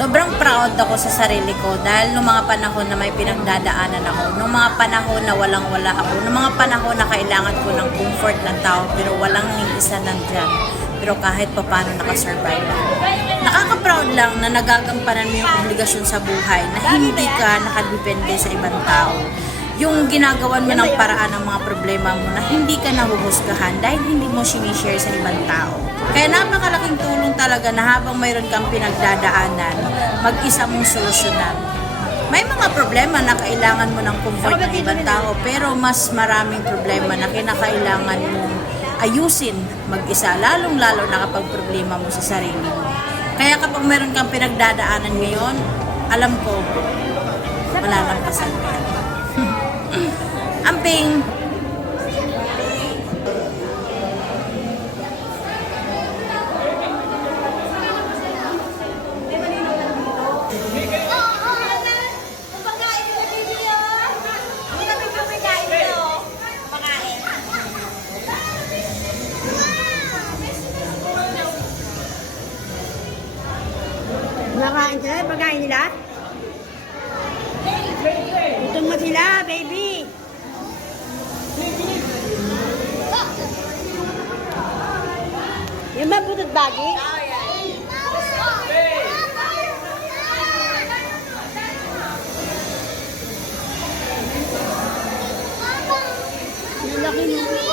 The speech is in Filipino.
Sobrang proud ako sa sarili ko dahil nung mga panahon na may pinagdadaanan ako, nung mga panahon na walang-wala ako, nung mga panahon na kailangan ko ng comfort ng tao pero walang isa nandyan. Pero kahit pa paano nakasurvive ako. Nakaka-proud lang na nagagampanan mo yung obligasyon sa buhay na hindi ka nakadepende sa ibang tao. Yung ginagawan mo ng paraan ng mga problema mo na hindi ka nahuhusgahan dahil hindi mo sinishare sa ibang tao. Kaya napakalaking tulong talaga na habang mayroon kang pinagdadaanan, mag-isa mong solusyonan. May mga problema na kailangan mo ng comfort ng ibang tao, pero mas maraming problema na kinakailangan mong ayusin mag-isa, lalong-lalo na kapag problema mo sa sarili mo. Kaya kapag mayroon kang pinagdadaanan ngayon, alam ko, malalampasan mo yan. Amping! Nakain sila? Pagkain nila? Gutom mo sila, baby! Yan ba butot bagi? Ang laki mo.